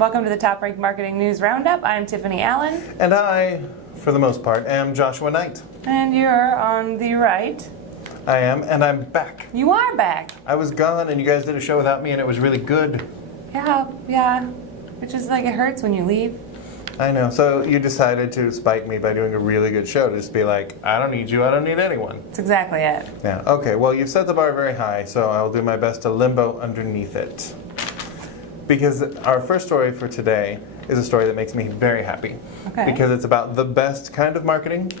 Welcome to the TopRank Marketing News Roundup. I'm Tiffani Allen. And I, for the most part, am Joshua Nite. And you're on the right. I am, and I'm back. You are back. I was gone, and you guys did a show without me, and it was really good. Yeah. Which is like, it hurts when you leave. I know. So you decided to spite me by doing a really good show, to just be like, I don't need you, I don't need anyone. That's exactly it. Yeah, okay. Well, you've set the bar very high, so I'll do my best to limbo underneath it. Because our first story for today is a story that makes me very happy. Okay. Because it's about the best kind of marketing,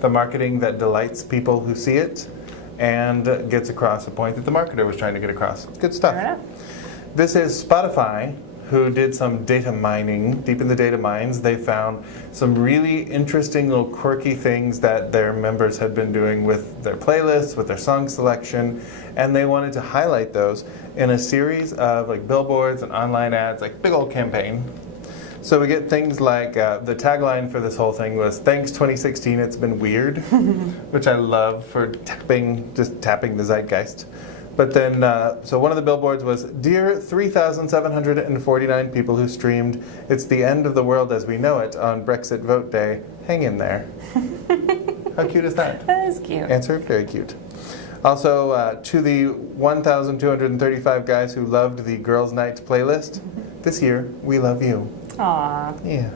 the marketing that delights people who see it, and gets across the point that the marketer was trying to get across. It's good stuff. Fair enough. This is Spotify, who did some data mining. Deep in the data mines, they found some really interesting little quirky things that their members had been doing with their playlists, with their song selection, and they wanted to highlight those in a series of like billboards and online ads, like big old campaign. So we get things like, the tagline for this whole thing was, "Thanks 2016, it's been weird," which I love for just tapping the zeitgeist. But then, so one of the billboards was, "Dear 3,749 people who streamed It's the End of the World as We Know It on Brexit Vote Day, hang in there." How cute is that? That is cute. Answer, very cute. Also, to the 1,235 guys who loved the Girls' Night playlist, this year, we love you. Aww. Yeah.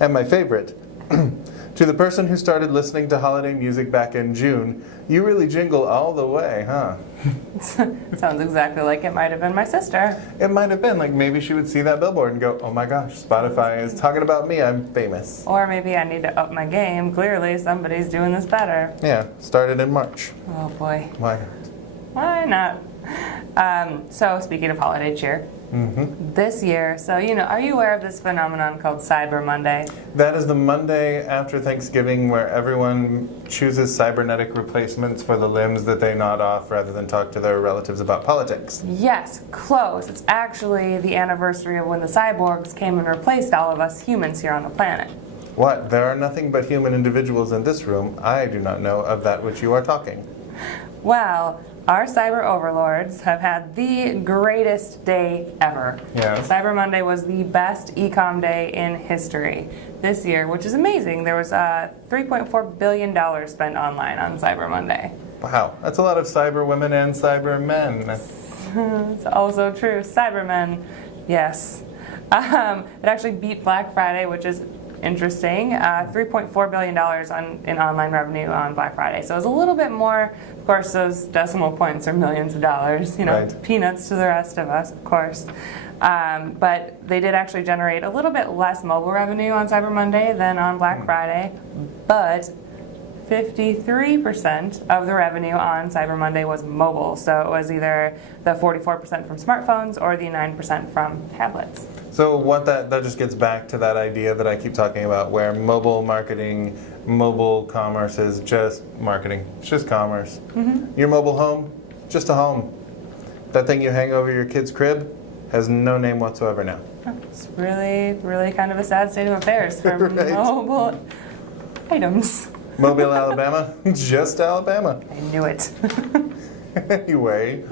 And my favorite, to the person who started listening to holiday music back in June, you really jingle all the way, huh? Sounds exactly like it might have been my sister. It might have been, like maybe she would see that billboard and go, oh my gosh, Spotify is talking about me, I'm famous. Or maybe I need to up my game. Clearly somebody's doing this better. Yeah, started in March. Oh boy. Why not? Why not? So speaking of holiday cheer, this year, so are you aware of this phenomenon called Cyber Monday? That is the Monday after Thanksgiving where everyone chooses cybernetic replacements for the limbs that they nod off rather than talk to their relatives about politics. Yes, close. It's actually the anniversary of when the cyborgs came and replaced all of us humans here on the planet. What? There are nothing but human individuals in this room. I do not know of that which you are talking. Well, our cyber overlords have had the greatest day ever. Yeah. Cyber Monday was the best e-com day in history this year, which is amazing. There was $3.4 billion spent online on Cyber Monday. Wow, that's a lot of cyber women and cyber men. It's also true. Cybermen, yes. It actually beat Black Friday, which is interesting. $3.4 billion in online revenue on Black Friday. So it was a little bit more. Of course, those decimal points are millions of dollars. Right. Peanuts to the rest of us, of course. But they did actually generate a little bit less mobile revenue on Cyber Monday than on Black Friday. But 53% of the revenue on Cyber Monday was mobile. So it was either the 44% from smartphones or the 9% from tablets. So what that just gets back to that idea that I keep talking about, where mobile marketing, mobile commerce is just marketing. It's just commerce. Your mobile home, just a home. That thing you hang over your kid's crib has no name whatsoever now. It's really, really kind of a sad state of affairs for Right. mobile items. Mobile, Alabama, just Alabama. I knew it. Anyway,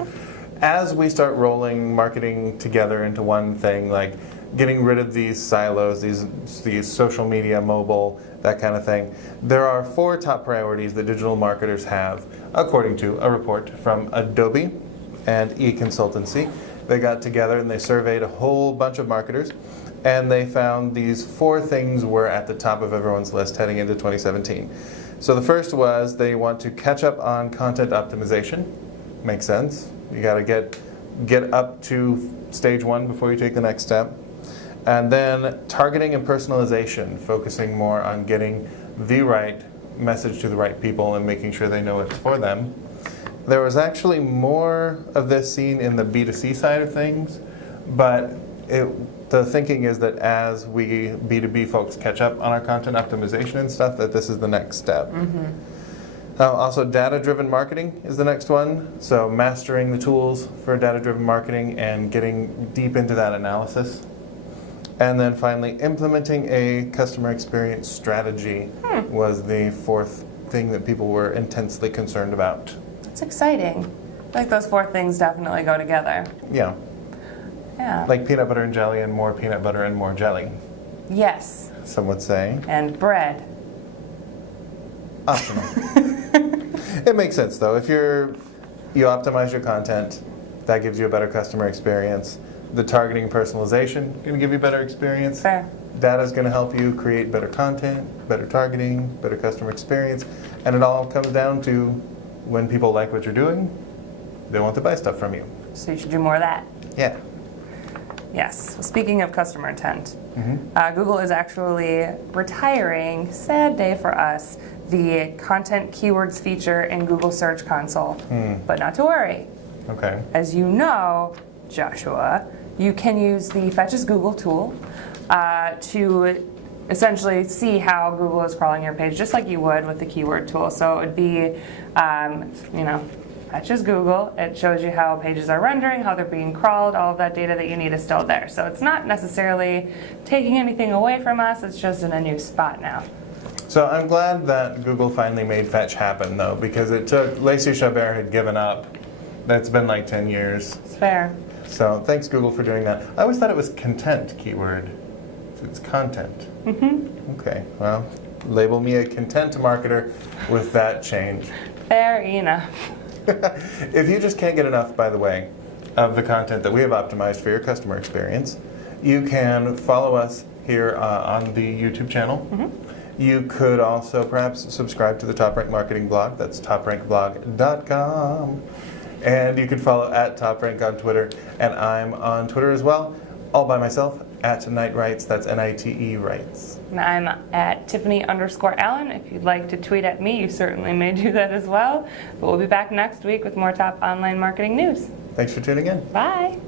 as we start rolling marketing together into one thing, like getting rid of these silos, these social media, mobile, that kind of thing, there are 4 top priorities that digital marketers have, according to a report from Adobe and eConsultancy. They got together and they surveyed a whole bunch of marketers, and they found these 4 things were at the top of everyone's list heading into 2017. So the first was they want to catch up on content optimization. Makes sense. You got to get up to stage 1 before you take the next step. And then targeting and personalization, focusing more on getting the right message to the right people and making sure they know it's for them. There was actually more of this seen in the B2C side of things, but the thinking is that as we B2B folks catch up on our content optimization and stuff, that this is the next step. Also, data-driven marketing is the next one. So mastering the tools for data-driven marketing and getting deep into that analysis. And then finally, implementing a customer experience strategy was the 4th thing that people were intensely concerned about. It's exciting. I feel like those 4 things definitely go together. Yeah. Yeah. Like peanut butter and jelly and more peanut butter and more jelly, Yes. some would say. And bread. Optional. It makes sense though. If you optimize your content, that gives you a better customer experience. The targeting personalization going to give you better experience. Fair. Data is going to help you create better content, better targeting, better customer experience, and it all comes down to when people like what you're doing, they want to buy stuff from you. So you should do more of that. Yeah. Yes. Well, speaking of customer intent, Google is actually retiring, sad day for us, the content keywords feature in Google Search Console. But not to worry. Okay. As you know, Joshua, you can use the Fetches Google tool to essentially see how Google is crawling your page, just like you would with the keyword tool. So it would be, Fetches Google. It shows you how pages are rendering, how they're being crawled, all of that data that you need is still there. So it's not necessarily taking anything away from us, it's just in a new spot now. So I'm glad that Google finally made Fetch happen though, because it took, Lacey Chabert had given up. That's been like 10 years. It's fair. So thanks Google for doing that. I always thought it was content keyword. So it's content. Okay, well, label me a content marketer with that change. Fair enough. If you just can't get enough, by the way, of the content that we have optimized for your customer experience, you can follow us here on the YouTube channel. You could also perhaps subscribe to the TopRank marketing blog. That's toprankblog.com. And you can follow at TopRank on Twitter. And I'm on Twitter as well, all by myself, at Nite Writes. That's Nite Writes. And I'm at Tiffani_Allen. If you'd like to tweet at me, you certainly may do that as well. But we'll be back next week with more top online marketing news. Thanks for tuning in. Bye.